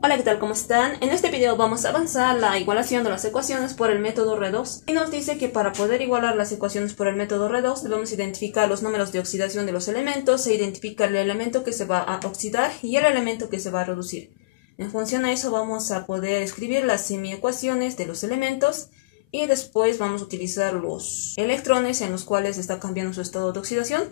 Hola, ¿qué tal? ¿Cómo están? En este video vamos a avanzar la igualación de las ecuaciones por el método redox. Y nos dice que para poder igualar las ecuaciones por el método redox debemos identificar los números de oxidación de los elementos e identificar el elemento que se va a oxidar y el elemento que se va a reducir. En función a eso vamos a poder escribir las semiecuaciones de los elementos y después vamos a utilizar los electrones en los cuales está cambiando su estado de oxidación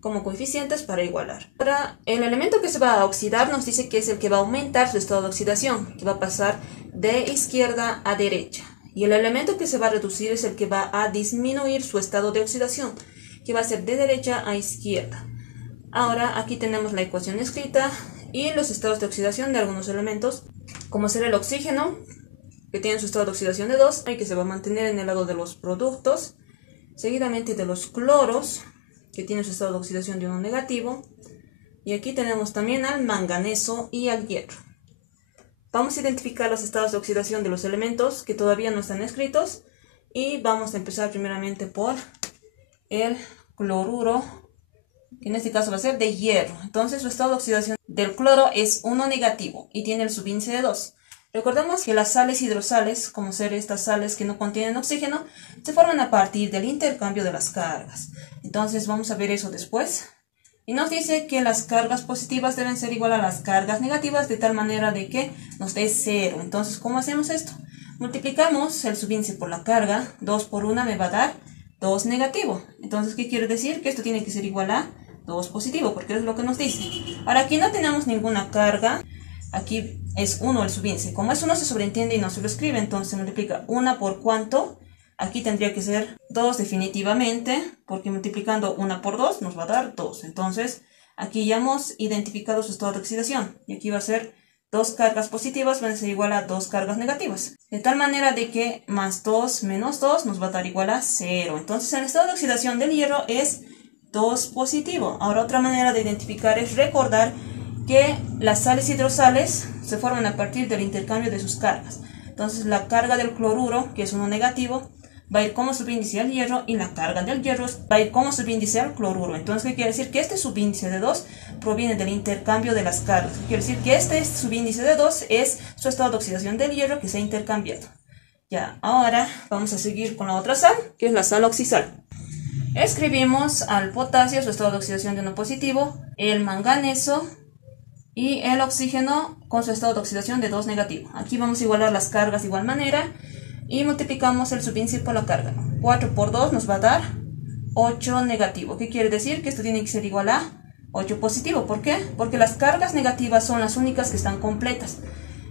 como coeficientes para igualar. Ahora, el elemento que se va a oxidar nos dice que es el que va a aumentar su estado de oxidación, que va a pasar de izquierda a derecha. Y el elemento que se va a reducir es el que va a disminuir su estado de oxidación, que va a ser de derecha a izquierda. Ahora, aquí tenemos la ecuación escrita y los estados de oxidación de algunos elementos, como será el oxígeno, que tiene su estado de oxidación de 2 y que se va a mantener en el lado de los productos, seguidamente de los cloros, que tiene su estado de oxidación de 1 negativo, y aquí tenemos también al manganeso y al hierro. Vamos a identificar los estados de oxidación de los elementos que todavía no están escritos y vamos a empezar primeramente por el cloruro, que en este caso va a ser de hierro. Entonces su estado de oxidación del cloro es 1 negativo y tiene el subíndice de 2. Recordemos que las sales hidrosales, como ser estas sales que no contienen oxígeno, se forman a partir del intercambio de las cargas. Entonces vamos a ver eso después. Y nos dice que las cargas positivas deben ser igual a las cargas negativas de tal manera de que nos dé 0. Entonces, ¿cómo hacemos esto? Multiplicamos el subíndice por la carga. 2 por 1 me va a dar 2 negativo. Entonces, ¿qué quiere decir? Que esto tiene que ser igual a 2 positivo, porque es lo que nos dice. Ahora, aquí no tenemos ninguna carga. Aquí es 1 el subíndice. Como es 1 se sobreentiende y no se lo escribe, entonces se multiplica 1 por cuánto. Aquí tendría que ser 2 definitivamente, porque multiplicando 1 por 2 nos va a dar 2. Entonces, aquí ya hemos identificado su estado de oxidación. Y aquí va a ser 2 cargas positivas van a ser igual a 2 cargas negativas. De tal manera de que más 2 menos 2 nos va a dar igual a 0. Entonces, el estado de oxidación del hierro es 2 positivo. Ahora, otra manera de identificar es recordar que las sales hidrosales se forman a partir del intercambio de sus cargas. Entonces, la carga del cloruro, que es 1 negativo, va a ir como subíndice al hierro y la carga del hierro va a ir como subíndice al cloruro. Entonces, ¿qué quiere decir? Que este subíndice de 2 proviene del intercambio de las cargas. Quiere decir que este subíndice de 2 es su estado de oxidación del hierro que se ha intercambiado. Ya, ahora vamos a seguir con la otra sal, que es la sal oxisal. Escribimos al potasio su estado de oxidación de 1 positivo, el manganeso y el oxígeno con su estado de oxidación de 2 negativo. Aquí vamos a igualar las cargas de igual manera. Y multiplicamos el subíndice por la carga. 4 por 2 nos va a dar 8 negativo. ¿Qué quiere decir? Que esto tiene que ser igual a 8 positivo. ¿Por qué? Porque las cargas negativas son las únicas que están completas.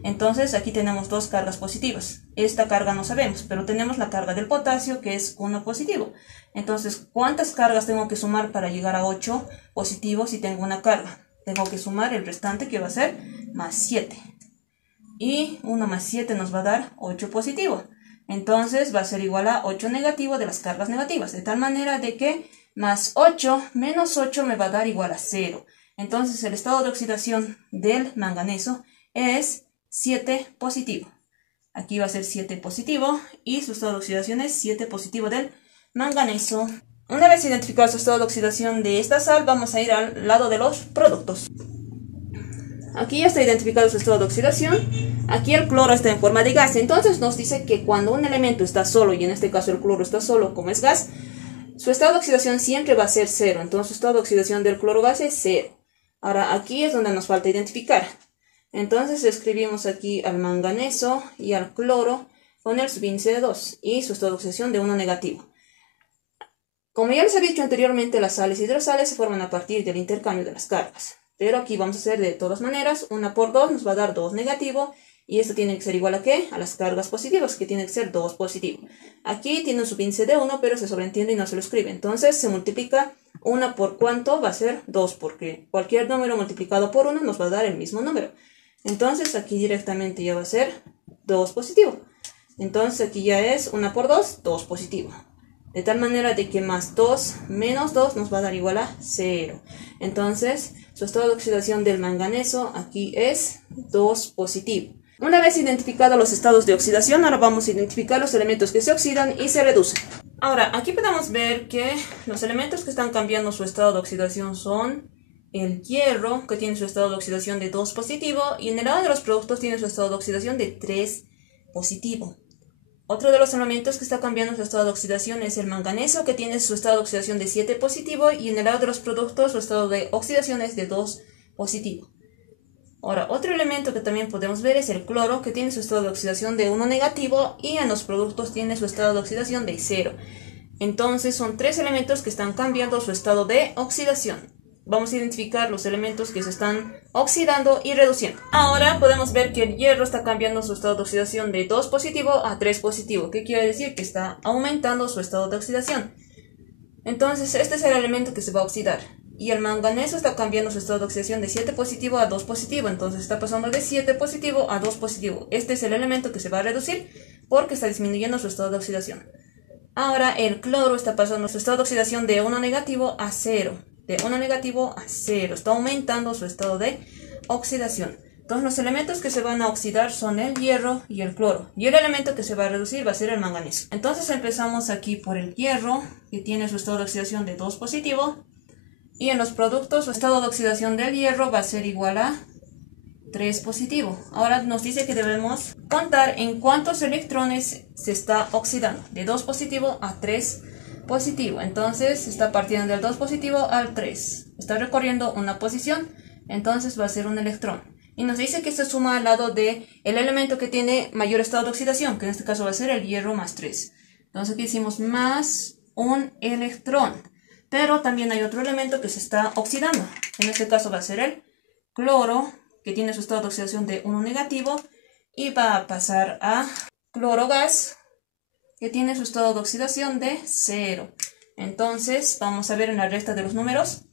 Entonces aquí tenemos 2 cargas positivas. Esta carga no sabemos, pero tenemos la carga del potasio que es 1 positivo. Entonces, ¿cuántas cargas tengo que sumar para llegar a 8 positivos si tengo una carga? Tengo que sumar el restante, que va a ser más 7. Y 1 más 7 nos va a dar 8 positivo. Entonces va a ser igual a 8 negativo de las cargas negativas, de tal manera de que más 8 menos 8 me va a dar igual a 0. Entonces el estado de oxidación del manganeso es 7 positivo. Aquí va a ser 7 positivo y su estado de oxidación es 7 positivo del manganeso. Una vez identificado su estado de oxidación de esta sal, vamos a ir al lado de los productos. Aquí ya está identificado su estado de oxidación. Aquí el cloro está en forma de gas. Entonces nos dice que cuando un elemento está solo, y en este caso el cloro está solo como es gas, su estado de oxidación siempre va a ser 0. Entonces su estado de oxidación del cloro gas es 0. Ahora aquí es donde nos falta identificar. Entonces escribimos aquí al manganeso y al cloro con el subíndice de 2 y su estado de oxidación de 1 negativo. Como ya les he dicho anteriormente, las sales hidrosales se forman a partir del intercambio de las cargas. Pero aquí vamos a hacer de todas maneras, 1 por 2 nos va a dar 2 negativo. Y esto tiene que ser igual a ¿qué? A las cargas positivas, que tiene que ser 2 positivo. Aquí tiene un subíndice de 1, pero se sobreentiende y no se lo escribe. Entonces se multiplica 1 por cuánto va a ser 2, porque cualquier número multiplicado por 1 nos va a dar el mismo número. Entonces aquí directamente ya va a ser 2 positivo. Entonces aquí ya es 1 por 2, 2 positivo. De tal manera de que más 2 menos 2 nos va a dar igual a 0. Entonces su estado de oxidación del manganeso aquí es 2 positivo. Una vez identificados los estados de oxidación, ahora vamos a identificar los elementos que se oxidan y se reducen. Ahora, aquí podemos ver que los elementos que están cambiando su estado de oxidación son el hierro, que tiene su estado de oxidación de 2 positivo, y en el lado de los productos tiene su estado de oxidación de 3 positivo. Otro de los elementos que está cambiando su estado de oxidación es el manganeso, que tiene su estado de oxidación de 7 positivo, y en el lado de los productos su estado de oxidación es de 2 positivo. Ahora, otro elemento que también podemos ver es el cloro, que tiene su estado de oxidación de 1 negativo, y en los productos tiene su estado de oxidación de 0. Entonces son 3 elementos que están cambiando su estado de oxidación. Vamos a identificar los elementos que se están oxidando y reduciendo. Ahora podemos ver que el hierro está cambiando su estado de oxidación de 2 positivo a 3 positivo. ¿Qué quiere decir? Que está aumentando su estado de oxidación. Entonces este es el elemento que se va a oxidar. Y el manganeso está cambiando su estado de oxidación de 7 positivo a 2 positivo. Entonces está pasando de 7 positivo a 2 positivo. Este es el elemento que se va a reducir porque está disminuyendo su estado de oxidación. Ahora el cloro está pasando su estado de oxidación de 1 negativo a 0. De 1 negativo a 0. Está aumentando su estado de oxidación. Entonces los elementos que se van a oxidar son el hierro y el cloro. Y el elemento que se va a reducir va a ser el manganeso. Entonces empezamos aquí por el hierro, que tiene su estado de oxidación de 2 positivo. Y en los productos su estado de oxidación del hierro va a ser igual a 3 positivo. Ahora nos dice que debemos contar en cuántos electrones se está oxidando. De 2 positivo a 3 positivo. Entonces está partiendo del 2 positivo al 3. Está recorriendo una posición, entonces va a ser un electrón. Y nos dice que se suma al lado del elemento que tiene mayor estado de oxidación, que en este caso va a ser el hierro más 3. Entonces aquí decimos más un electrón. Pero también hay otro elemento que se está oxidando. En este caso va a ser el cloro, que tiene su estado de oxidación de 1 negativo, y va a pasar a cloro gas, que tiene su estado de oxidación de 0. Entonces vamos a ver en la recta de los números,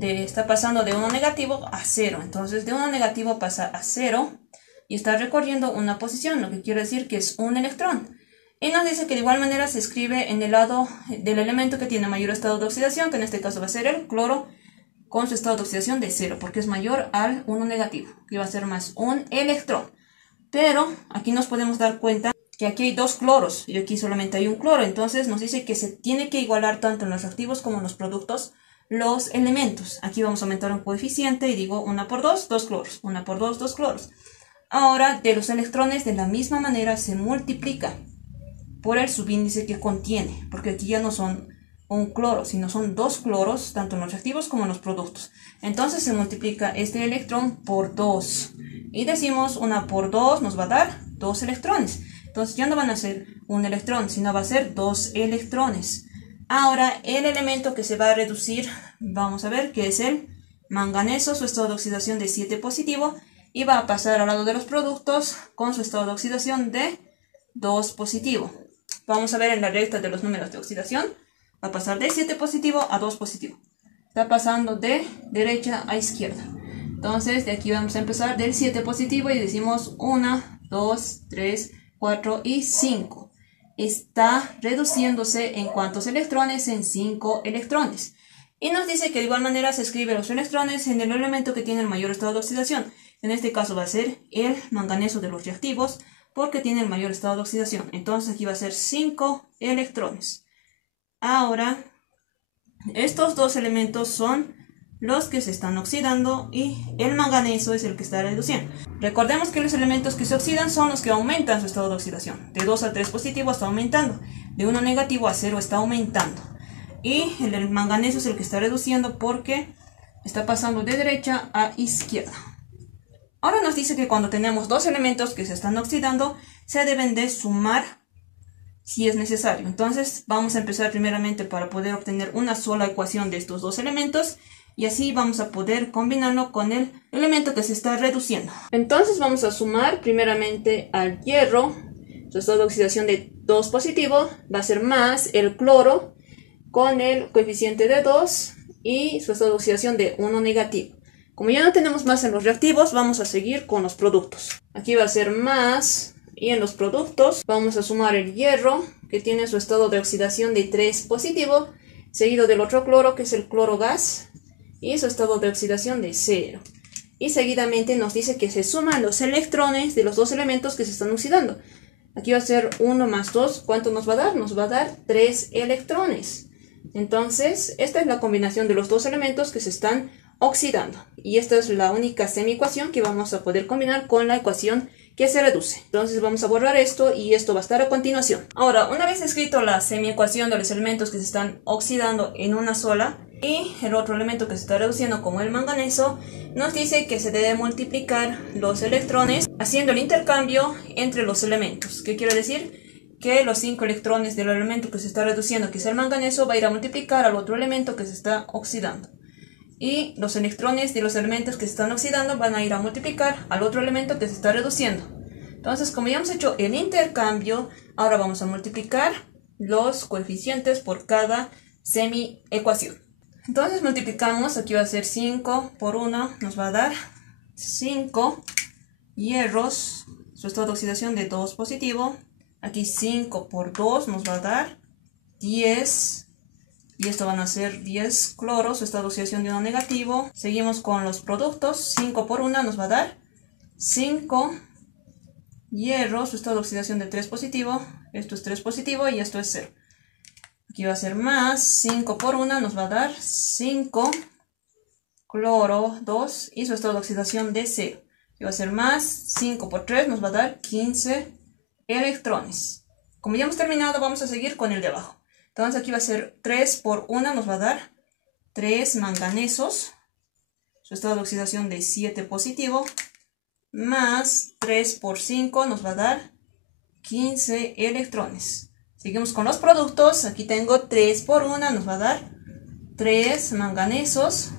está pasando de 1 negativo a 0. Entonces de 1 negativo pasa a 0 y está recorriendo una posición, lo que quiere decir que es un electrón. Y nos dice que de igual manera se escribe en el lado del elemento que tiene mayor estado de oxidación, que en este caso va a ser el cloro, con su estado de oxidación de 0, porque es mayor al 1 negativo, que va a ser más un electrón. Pero aquí nos podemos dar cuenta que aquí hay 2 cloros y aquí solamente hay un cloro. Entonces nos dice que se tiene que igualar tanto en los reactivos como en los productos los elementos. Aquí vamos a aumentar un coeficiente y digo 1 por 2, 2 cloros. 1 por 2, 2 cloros. Ahora de los electrones de la misma manera se multiplica por el subíndice que contiene, porque aquí ya no son un cloro, sino son 2 cloros, tanto en los reactivos como en los productos. Entonces se multiplica este electrón por 2. Y decimos 1 por 2 nos va a dar 2 electrones. Entonces ya no van a ser un electrón, sino va a ser 2 electrones. Ahora el elemento que se va a reducir, vamos a ver que es el manganeso, su estado de oxidación de 7 positivo, y va a pasar al lado de los productos con su estado de oxidación de 2 positivo. Vamos a ver en la recta de los números de oxidación, va a pasar de 7 positivo a 2 positivo. Está pasando de derecha a izquierda. Entonces de aquí vamos a empezar del 7 positivo y decimos 1, 2, 3, 4 y 5. Está reduciéndose en cuántos electrones, en 5 electrones. Y nos dice que de igual manera se escribe los electrones en el elemento que tiene el mayor estado de oxidación. En este caso va a ser el manganeso de los reactivos, porque tiene el mayor estado de oxidación. Entonces aquí va a ser 5 electrones. Ahora, estos 2 elementos son los que se están oxidando y el manganeso es el que está reduciendo. Recordemos que los elementos que se oxidan son los que aumentan su estado de oxidación. De 2 a 3 positivo está aumentando. De 1 negativo a 0 está aumentando. Y el manganeso es el que está reduciendo porque está pasando de derecha a izquierda. Ahora nos dice que cuando tenemos 2 elementos que se están oxidando, se deben de sumar si es necesario. Entonces vamos a empezar primeramente para poder obtener una sola ecuación de estos 2 elementos. Y así vamos a poder combinarlo con el elemento que se está reduciendo. Entonces vamos a sumar primeramente al hierro, su estado de oxidación de 2 positivo, va a ser más el cloro con el coeficiente de 2 y su estado de oxidación de 1 negativo. Como ya no tenemos más en los reactivos, vamos a seguir con los productos. Aquí va a ser más, y en los productos vamos a sumar el hierro, que tiene su estado de oxidación de 3 positivo, seguido del otro cloro, que es el cloro gas, y su estado de oxidación de 0. Y seguidamente nos dice que se suman los electrones de los 2 elementos que se están oxidando. Aquí va a ser 1 más 2. ¿Cuánto nos va a dar? Nos va a dar 3 electrones. Entonces, esta es la combinación de los 2 elementos que se están oxidando. Y esta es la única semiecuación que vamos a poder combinar con la ecuación que se reduce. Entonces vamos a borrar esto y esto va a estar a continuación. Ahora, una vez escrito la semiecuación de los elementos que se están oxidando en una sola y el otro elemento que se está reduciendo como el manganeso, nos dice que se debe multiplicar los electrones haciendo el intercambio entre los elementos. ¿Qué quiere decir? Que los 5 electrones del elemento que se está reduciendo, que es el manganeso, va a ir a multiplicar al otro elemento que se está oxidando. Y los electrones de los elementos que se están oxidando van a ir a multiplicar al otro elemento que se está reduciendo. Entonces, como ya hemos hecho el intercambio, ahora vamos a multiplicar los coeficientes por cada semiecuación. Entonces multiplicamos, aquí va a ser 5 por 1, nos va a dar 5 hierros, su estado de oxidación de 2 positivo. Aquí 5 por 2 nos va a dar 10. Y esto van a ser 10 cloros, su estado de oxidación de 1 negativo. Seguimos con los productos. 5 por 1 nos va a dar 5 hierro, su estado de oxidación de 3 positivo. Esto es 3 positivo y esto es 0. Aquí va a ser más 5 por 1 nos va a dar 5 cloro 2 y su estado de oxidación de 0. Aquí va a ser más 5 por 3 nos va a dar 15 electrones. Como ya hemos terminado, vamos a seguir con el de abajo. Entonces aquí va a ser 3 por 1 nos va a dar 3 manganesos, su estado de oxidación de 7 positivo, más 3 por 5 nos va a dar 15 electrones. Seguimos con los productos. Aquí tengo 3 por 1 nos va a dar 3 manganesos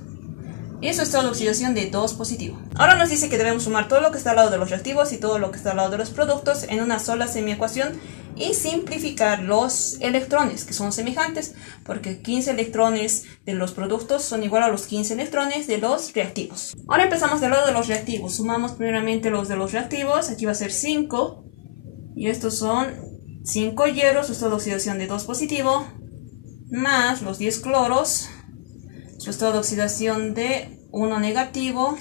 y su estado de oxidación de 2 positivo. Ahora nos dice que debemos sumar todo lo que está al lado de los reactivos y todo lo que está al lado de los productos en una sola semiecuación y simplificar los electrones, que son semejantes, porque 15 electrones de los productos son igual a los 15 electrones de los reactivos. Ahora empezamos del lado de los reactivos. Sumamos primeramente los de los reactivos. Aquí va a ser 5 y estos son 5 hierros, su estado de oxidación de 2 positivo, más los 10 cloros, su estado de oxidación de 1 negativo.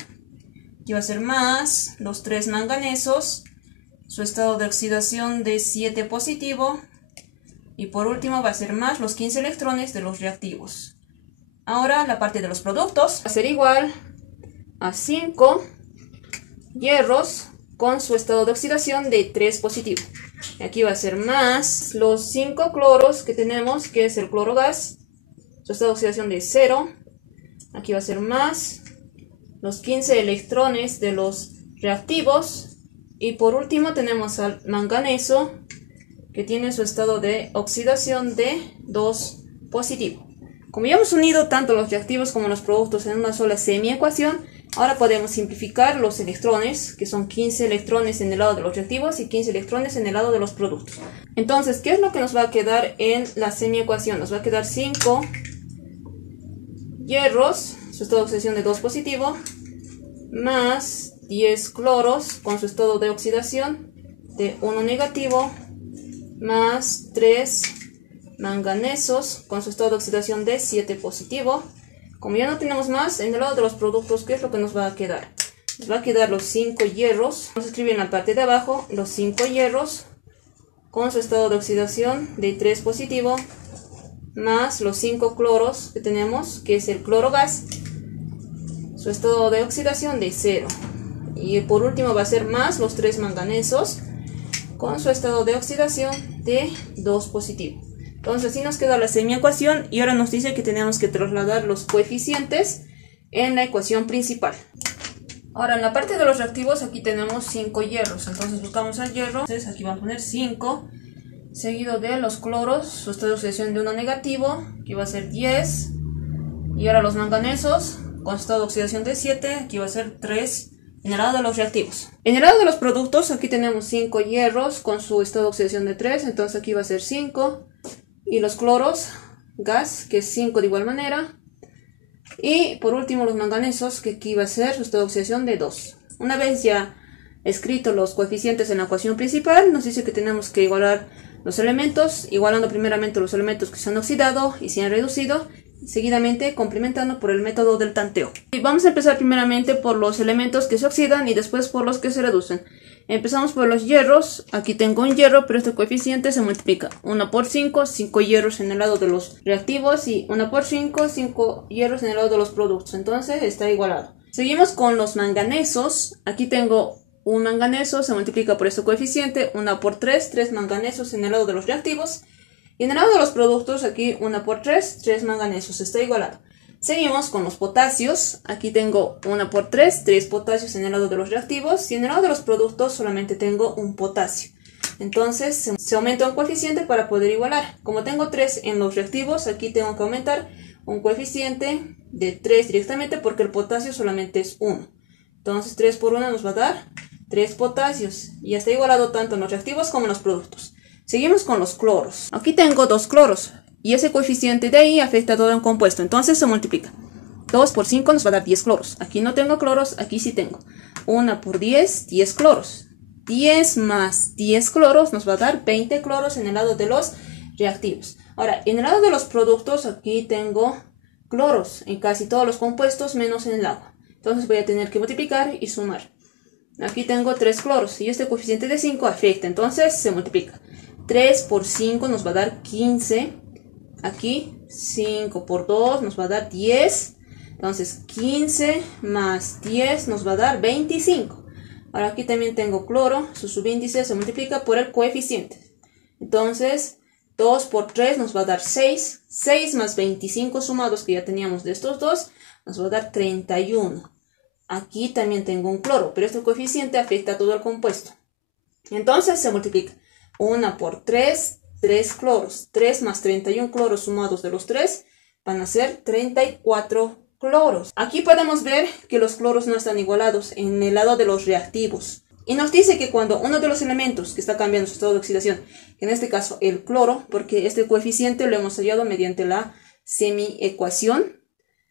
Aquí va a ser más los 3 manganesos, su estado de oxidación de 7 positivo. Y por último va a ser más los 15 electrones de los reactivos. Ahora la parte de los productos va a ser igual a 5 hierros con su estado de oxidación de 3 positivo. Y aquí va a ser más los 5 cloros que tenemos, que es el cloro gas, su estado de oxidación de 0. Aquí va a ser más los 15 electrones de los reactivos. Y por último tenemos al manganeso, que tiene su estado de oxidación de 2 positivo. Como ya hemos unido tanto los reactivos como los productos en una sola semiecuación, ahora podemos simplificar los electrones, que son 15 electrones en el lado de los reactivos y 15 electrones en el lado de los productos. Entonces, ¿qué es lo que nos va a quedar en la semiecuación? Nos va a quedar 5 hierros, su estado de oxidación de 2 positivo, más 10 cloros con su estado de oxidación de 1 negativo, más 3 manganesos con su estado de oxidación de 7 positivo. Como ya no tenemos más, en el lado de los productos, ¿qué es lo que nos va a quedar? Nos va a quedar los 5 hierros. Vamos a escribir en la parte de abajo los 5 hierros con su estado de oxidación de 3 positivo, más los 5 cloros que tenemos, que es el cloro gas, su estado de oxidación de 0. Y por último va a ser más los 3 manganesos con su estado de oxidación de 2 positivo. Entonces así nos queda la semiecuación y ahora nos dice que tenemos que trasladar los coeficientes en la ecuación principal. Ahora en la parte de los reactivos aquí tenemos 5 hierros, entonces buscamos el hierro. Entonces aquí vamos a poner 5, seguido de los cloros, su estado de oxidación de 1 negativo, aquí va a ser 10. Y ahora los manganesos con su estado de oxidación de 7, aquí va a ser 3. En el lado de los reactivos. En el lado de los productos aquí tenemos 5 hierros con su estado de oxidación de 3, entonces aquí va a ser 5. Y los cloros gas, que es 5 de igual manera. Y por último los manganesos, que aquí va a ser su estado de oxidación de 2. Una vez ya escrito los coeficientes en la ecuación principal, nos dice que tenemos que igualar los elementos, igualando primeramente los elementos que se han oxidado y se han reducido, seguidamente complementando por el método del tanteo. Y vamos a empezar primeramente por los elementos que se oxidan y después por los que se reducen. Empezamos por los hierros. Aquí tengo un hierro, pero este coeficiente se multiplica 1 por 5, 5 hierros en el lado de los reactivos y 1 por 5, 5 hierros en el lado de los productos. Entonces está igualado. Seguimos con los manganesos. Aquí tengo un manganeso, se multiplica por este coeficiente 1 por 3, 3 manganesos en el lado de los reactivos. Y en el lado de los productos, aquí 1 por 3, 3 manganesos, está igualado. Seguimos con los potasios. Aquí tengo 1 por 3, 3 potasios en el lado de los reactivos. Y en el lado de los productos solamente tengo un potasio. Entonces se aumenta un coeficiente para poder igualar. Como tengo 3 en los reactivos, aquí tengo que aumentar un coeficiente de 3 directamente porque el potasio solamente es 1. Entonces 3 por 1 nos va a dar 3 potasios. Y está igualado tanto en los reactivos como en los productos. Seguimos con los cloros. Aquí tengo 2 cloros. Y ese coeficiente de ahí afecta a todo un compuesto. Entonces se multiplica. 2 por 5 nos va a dar 10 cloros. Aquí no tengo cloros, aquí sí tengo. 1 por 10, 10 cloros. 10 más 10 cloros nos va a dar 20 cloros en el lado de los reactivos. Ahora, en el lado de los productos, aquí tengo cloros en casi todos los compuestos menos en el agua. Entonces voy a tener que multiplicar y sumar. Aquí tengo 3 cloros y este coeficiente de 5 afecta. Entonces se multiplica. 3 por 5 nos va a dar 15. Aquí 5 por 2 nos va a dar 10. Entonces 15 más 10 nos va a dar 25. Ahora aquí también tengo cloro. Su subíndice se multiplica por el coeficiente. Entonces 2 por 3 nos va a dar 6. 6 más 25 sumados que ya teníamos de estos dos nos va a dar 31. Aquí también tengo un cloro, pero este coeficiente afecta a todo el compuesto. Entonces se multiplica 1 por 3. 3 cloros, 3 más 31 cloros sumados de los 3 van a ser 34 cloros. Aquí podemos ver que los cloros no están igualados en el lado de los reactivos. Y nos dice que cuando uno de los elementos que está cambiando su estado de oxidación, en este caso el cloro, porque este coeficiente lo hemos hallado mediante la semiecuación,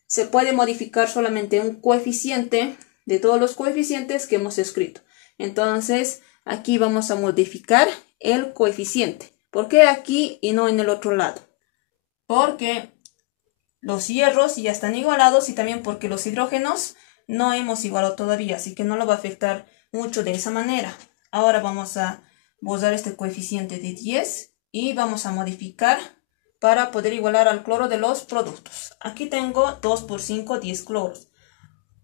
se puede modificar solamente un coeficiente de todos los coeficientes que hemos escrito. Entonces aquí vamos a modificar el coeficiente. ¿Por qué aquí y no en el otro lado? Porque los hierros ya están igualados y también porque los hidrógenos no hemos igualado todavía, así que no lo va a afectar mucho de esa manera. Ahora vamos a borrar este coeficiente de 10 y vamos a modificar para poder igualar al cloro de los productos. Aquí tengo 2 por 5, 10 cloros.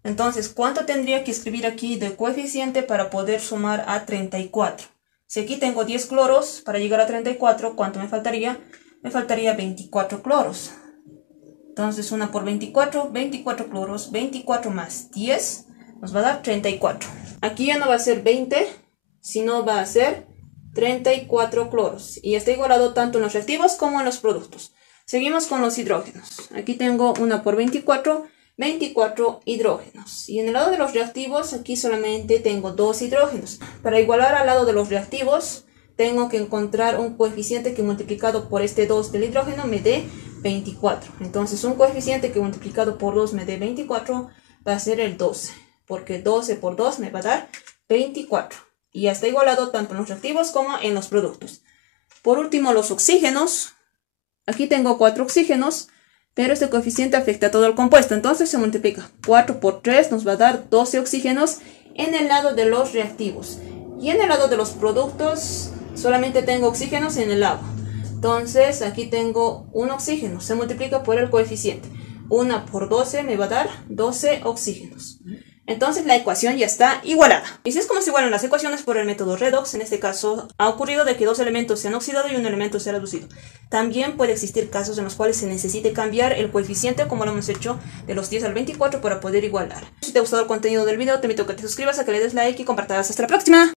Entonces, ¿cuánto tendría que escribir aquí de coeficiente para poder sumar a 34? Si aquí tengo 10 cloros, para llegar a 34, ¿cuánto me faltaría? Me faltaría 24 cloros. Entonces 1 por 24, 24 cloros, 24 más 10, nos va a dar 34. Aquí ya no va a ser 20, sino va a ser 34 cloros. Y está igualado tanto en los reactivos como en los productos. Seguimos con los hidrógenos. Aquí tengo 1 por 24, 24 hidrógenos. Y en el lado de los reactivos, aquí solamente tengo 2 hidrógenos. Para igualar al lado de los reactivos, tengo que encontrar un coeficiente que multiplicado por este 2 del hidrógeno me dé 24. Entonces, un coeficiente que multiplicado por 2 me dé 24 va a ser el 12. Porque 12 por 2 me va a dar 24. Y ya está igualado tanto en los reactivos como en los productos. Por último, los oxígenos. Aquí tengo 4 oxígenos. Pero este coeficiente afecta a todo el compuesto, entonces se multiplica. 4 por 3 nos va a dar 12 oxígenos en el lado de los reactivos. Y en el lado de los productos solamente tengo oxígenos en el agua. Entonces aquí tengo un oxígeno, se multiplica por el coeficiente. 1 por 12 me va a dar 12 oxígenos. Entonces la ecuación ya está igualada. Y si es como se igualan las ecuaciones por el método redox, en este caso ha ocurrido de que 2 elementos se han oxidado y un elemento se ha reducido. También puede existir casos en los cuales se necesite cambiar el coeficiente, como lo hemos hecho de los 10 al 24 para poder igualar. Si te ha gustado el contenido del video, te invito a que te suscribas, a que le des like y compartas. Hasta la próxima.